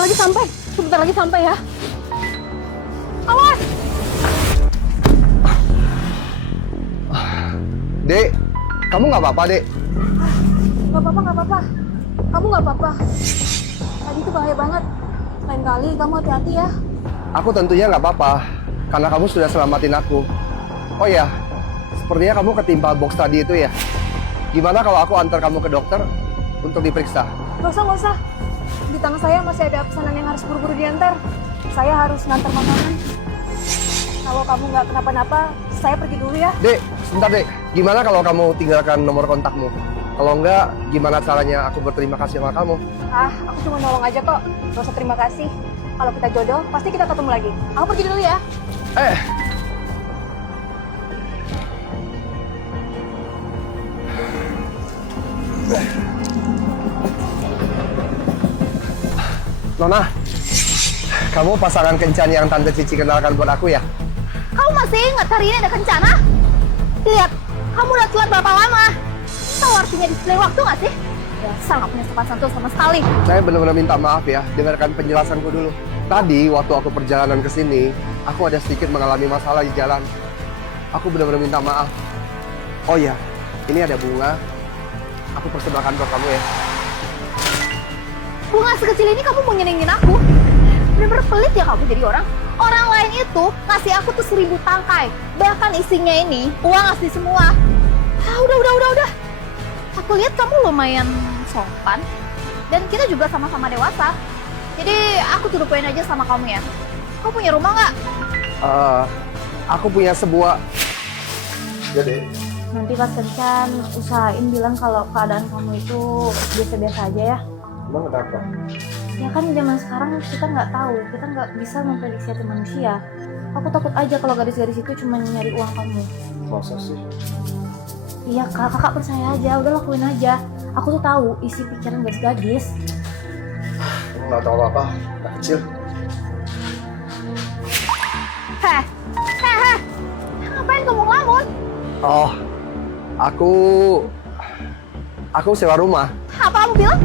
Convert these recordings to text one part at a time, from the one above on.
Sebentar lagi sampai ya. Awas! Dek, kamu nggak apa-apa, Dek? Nggak apa-apa. Kamu nggak apa-apa. Tadi itu bahaya banget. Lain kali kamu hati-hati ya. Aku tentunya nggak apa-apa, karena kamu sudah selamatin aku. Oh ya, sepertinya kamu ketimpa box tadi itu ya. Gimana kalau aku antar kamu ke dokter untuk diperiksa? Nggak usah. Di tangan saya masih ada pesanan yang harus buru-buru diantar. Saya harus ngantar makanan. Kalau kamu nggak kenapa-napa, saya pergi dulu ya. Dek, sebentar Dek. Gimana kalau kamu tinggalkan nomor kontakmu? Kalau enggak, gimana caranya aku berterima kasih sama kamu? Aku cuma nolong aja kok. Gak usah terima kasih. Kalau kita jodoh, pasti kita ketemu lagi. Aku pergi dulu ya. Nona, kamu pasangan kencan yang Tante Cici kenalkan buat aku ya? Kamu masih ingat hari ini ada kencana? Lihat, kamu udah telat berapa lama? Tahu artinya display waktu nggak sih? Dasar nggak punya sopan santun sama sekali. Saya benar-benar minta maaf ya, dengarkan penjelasanku dulu. Tadi waktu aku perjalanan ke sini, aku ada sedikit mengalami masalah di jalan. Aku benar-benar minta maaf. Oh iya, ini ada bunga. Aku persembahkan buat kamu ya. Bunga sekecil ini kamu mau nyenengin aku? Bener-bener pelit ya kamu jadi orang. Orang lain itu ngasih aku tuh 1000 tangkai. Bahkan isinya ini uang asli semua. Udah. Aku lihat kamu lumayan sopan. Dan kita juga sama-sama dewasa. Jadi aku tuh poin aja sama kamu ya. Kamu punya rumah nggak? Aku punya sebuah... Ya deh. Nanti pas kencan usahain bilang kalau keadaan kamu itu biasa-biasa aja ya. Emang kenapa? Ya kan zaman sekarang kita nggak tahu, kita nggak bisa memprediksi hati manusia. Aku takut aja kalau gadis-gadis itu cuma nyari uang kamu. Masa sih? Iya kak, kakak percaya aja, udah lakuin aja. Aku tuh tahu isi pikiran gadis-gadis. Aku nggak tahu apa-apa, anak kecil. Heh, ngapain kamu ngelamun? Oh, aku sewa rumah. Apa kamu bilang?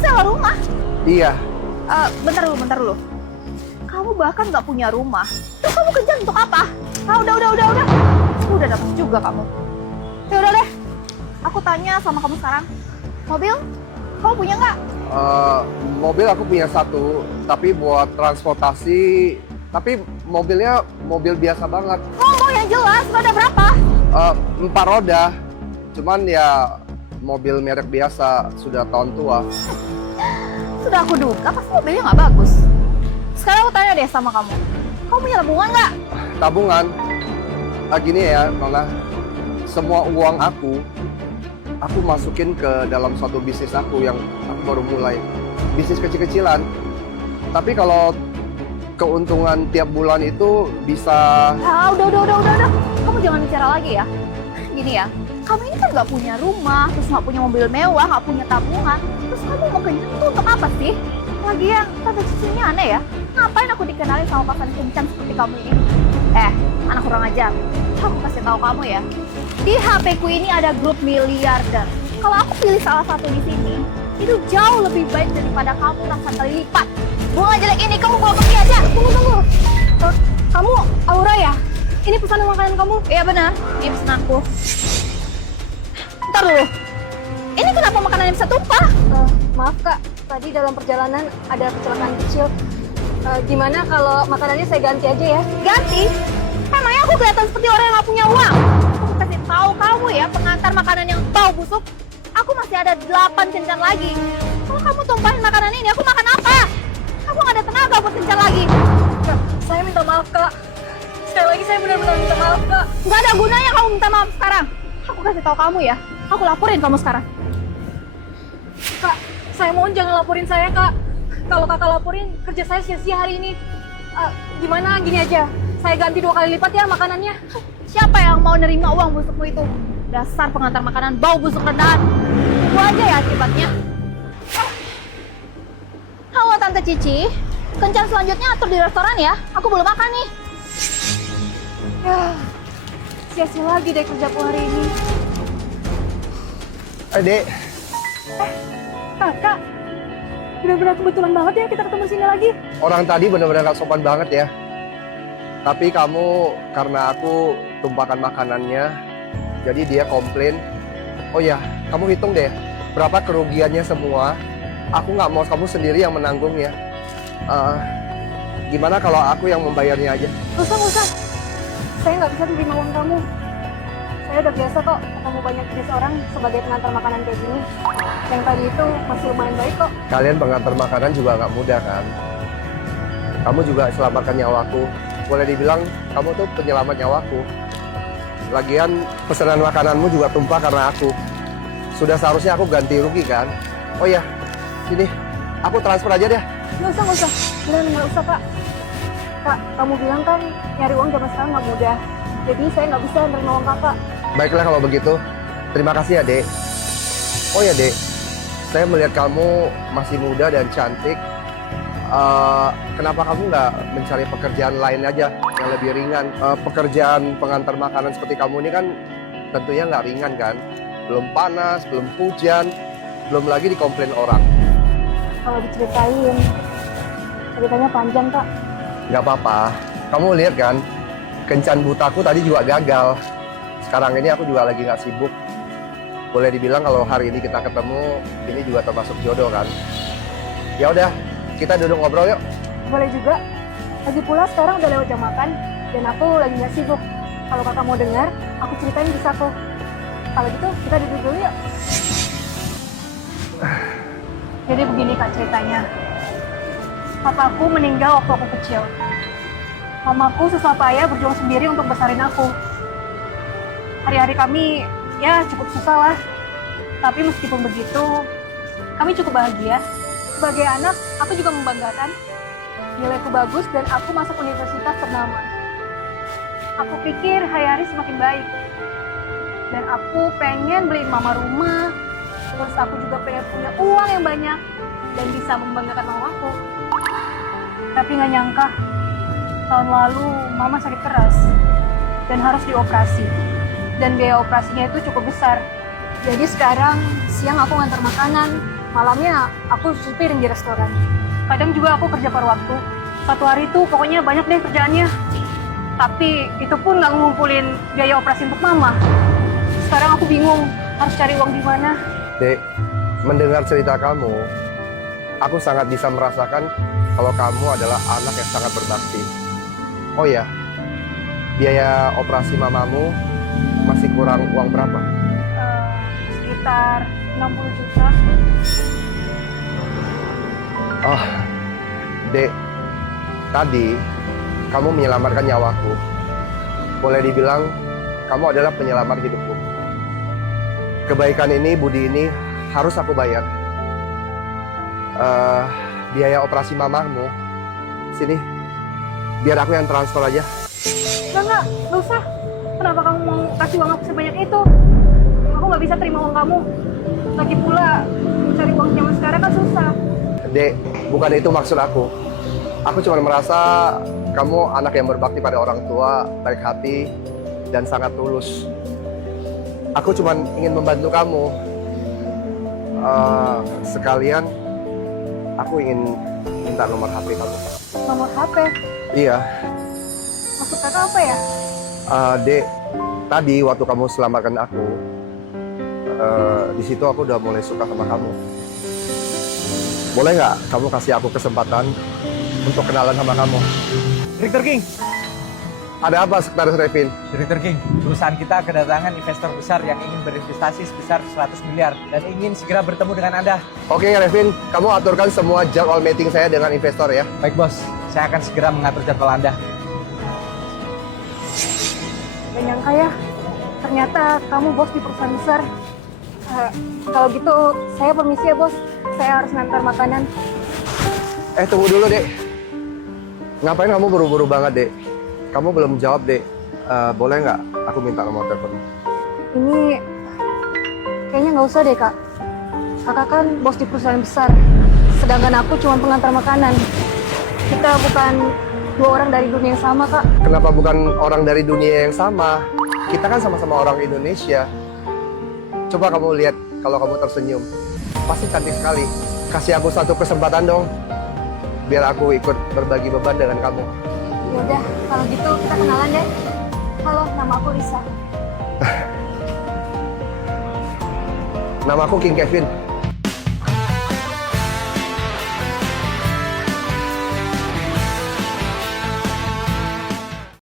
Sewa rumah? Iya. Bentar dulu. Kamu bahkan nggak punya rumah. Terus kamu kerja untuk apa? Udah. Udah dapet juga kamu. Ya udah deh. Aku tanya sama kamu sekarang. Mobil? Kamu punya nggak? Mobil aku punya satu, tapi buat transportasi. Tapi mobilnya mobil biasa banget. Ngomong yang jelas, roda berapa? 4 roda. Cuman ya mobil merek biasa, sudah tahun tua. Sudah aku duga, pasti mobilnya nggak bagus. Sekarang aku tanya deh sama kamu. Kamu punya tabungan nggak? Tabungan? Gini ya, Nona. Semua uang aku masukin ke dalam suatu bisnis aku yang aku baru mulai. Bisnis kecil-kecilan. Tapi kalau keuntungan tiap bulan itu bisa... Udah. Kamu jangan bicara lagi ya. Gini ya, kamu ini kan nggak punya rumah, terus nggak punya mobil mewah, nggak punya tabungan. Terus kamu mau kenyang tuh untuk apa sih? Lagian, tante Cici aneh ya. Ngapain aku dikenalin sama pasangan kencan seperti kamu ini? Anak kurang ajar. Aku kasih tahu kamu ya. Di HP ku ini ada grup miliarder. Kalau aku pilih salah satu di sini, itu jauh lebih baik daripada kamu rasa kali lipat. Bunga jelek ini kamu bawa pergi aja. Tunggu. Kamu Aura ya? Ini pesanan makanan kamu? Iya benar, ini pesananku. Bentar dulu. Ini kenapa makanannya bisa tumpah? Maaf kak, tadi dalam perjalanan ada kecelakaan kecil. Gimana kalau makanannya saya ganti aja ya? Ganti? Emangnya aku kelihatan seperti orang yang gak punya uang? Aku kasih tahu kamu ya, pengantar makanan yang bau busuk. Aku masih ada 8 kencan lagi. Kalau kamu tumpahin makanan ini, aku makan apa? Aku gak ada tenaga buat kencan lagi. Kak, saya minta maaf kak. Sekali lagi saya benar-benar minta maaf kak. Gak ada gunanya kamu minta maaf sekarang. Aku kasih tahu kamu ya. Aku laporin kamu sekarang. Kak, saya mohon jangan laporin saya kak. Kalau kakak laporin, kerja saya sia-sia hari ini. Gimana gini aja, saya ganti 2 kali lipat ya makanannya. Siapa yang mau nerima uang busukmu itu? Dasar pengantar makanan bau busuk rendahan. Itu aja ya akibatnya. Halo Tante Cici, kencan selanjutnya atur di restoran ya. Aku belum makan nih. Ya, sia-sia lagi deh kerjaku hari ini. Dek. Kakak, Benar-benar kebetulan banget ya kita ketemu sini lagi. Orang tadi benar-benar gak sopan banget ya. Tapi kamu, karena aku tumpahkan makanannya, jadi dia komplain. Oh ya, kamu hitung deh, berapa kerugiannya semua. Aku nggak mau kamu sendiri yang menanggungnya. Gimana kalau aku yang membayarnya aja? Nggak usah. Saya nggak bisa terima uang kamu. Saya udah biasa kok ketemu banyak jenis orang sebagai pengantar makanan kayak gini. Yang tadi itu masih lumayan baik kok. Kalian pengantar makanan juga nggak mudah kan? Kamu juga selamatkan nyawaku. Boleh dibilang kamu tuh penyelamat nyawaku. Lagian pesanan makananmu juga tumpah karena aku. Sudah seharusnya aku ganti rugi kan? Oh ya, sini. Aku transfer aja deh. Nggak usah. Beneran nggak usah, Kak. Kak, kamu bilang kan nyari uang zaman sekarang nggak mudah. Jadi saya nggak bisa nerima uang kakak. Baiklah kalau begitu. Terima kasih ya, Dek. Oh ya, Dek. Saya melihat kamu masih muda dan cantik. Kenapa kamu nggak mencari pekerjaan lain aja yang lebih ringan? Pekerjaan pengantar makanan seperti kamu ini kan tentunya nggak ringan kan? Belum panas, belum hujan, belum lagi dikomplain orang. Kalau diceritain, ceritanya panjang, Kak. Nggak apa-apa. Kamu lihat kan, kencan butaku tadi juga gagal. Sekarang ini aku juga lagi nggak sibuk. Boleh dibilang kalau hari ini kita ketemu, ini juga termasuk jodoh kan? Ya udah, kita duduk ngobrol yuk. Boleh juga. Lagi pula sekarang udah lewat jam makan dan aku lagi nggak sibuk. Kalau kakak mau dengar, aku ceritain bisa kok. Kalau gitu kita duduk dulu yuk. Jadi begini Kak ceritanya. Papaku meninggal waktu aku kecil. Mamaku susah payah berjuang sendiri untuk besarin aku. Hari-hari kami ya cukup susah lah. Tapi meskipun begitu, kami cukup bahagia. Sebagai anak, aku juga membanggakan. Nilaiku bagus dan aku masuk universitas ternama. Aku pikir hari-hari semakin baik. Dan aku pengen beliin mama rumah. Terus aku juga pengen punya uang yang banyak dan bisa membanggakan mamaku. Tapi nggak nyangka, tahun lalu mama sakit keras dan harus dioperasi. Dan biaya operasinya itu cukup besar. Jadi sekarang siang aku ngantar makanan, malamnya aku supirin di restoran. Kadang juga aku kerja paruh waktu. Satu hari itu pokoknya banyak deh kerjaannya. Tapi itu pun nggak ngumpulin biaya operasi untuk mama. Sekarang aku bingung harus cari uang di mana. Dek, mendengar cerita kamu, aku sangat bisa merasakan kalau kamu adalah anak yang sangat berbakti. Oh ya, biaya operasi mamamu masih kurang uang berapa? Sekitar 60 juta. Oh, Dek, tadi kamu menyelamatkan nyawaku. Boleh dibilang kamu adalah penyelamat hidupku. Kebaikan ini, budi ini harus aku bayar. Biaya operasi mamamu, sini, biar aku yang transfer aja. Nggak usah. Kenapa kamu mau kasih uang aku sebanyak itu? Aku nggak bisa terima uang kamu. Lagi pula, mencari uang zaman sekarang kan susah. Dek, bukan itu maksud aku. Aku cuma merasa kamu anak yang berbakti pada orang tua, baik hati, dan sangat tulus. Aku cuma ingin membantu kamu. Sekalian, aku ingin minta nomor HP kamu. Nomor HP? Iya. Maksud kakak apa ya? Dek, tadi waktu kamu selamatkan aku, di situ aku udah mulai suka sama kamu. Boleh nggak kamu kasih aku kesempatan untuk kenalan sama kamu? Director King, Ada apa, Sekretaris Revin? Director King, perusahaan kita kedatangan investor besar yang ingin berinvestasi sebesar 100 miliar dan ingin segera bertemu dengan Anda. Oke, Revin, kamu aturkan semua jadwal meeting saya dengan investor ya. Baik bos, saya akan segera mengatur jadwal Anda. Gak nyangka ya, ternyata kamu bos di perusahaan besar. Kalau gitu, saya permisi ya bos. Saya harus ngantar makanan. Tunggu dulu, Dek. Ngapain kamu buru-buru banget, Dek? Kamu belum jawab, Dek. Boleh nggak aku minta nomor telepon? Ini kayaknya nggak usah deh kak. Kakak kan bos di perusahaan besar, sedangkan aku cuma pengantar makanan. Kita bukan dua orang dari dunia yang sama kak. Kenapa bukan orang dari dunia yang sama? Kita kan sama-sama orang Indonesia. Coba kamu lihat kalau kamu tersenyum. Pasti cantik sekali. kasih aku satu kesempatan dong, biar aku ikut berbagi beban dengan kamu. Yaudah, kalau gitu kita kenalan deh. Halo, nama aku Lisa. Nama aku King Kevin.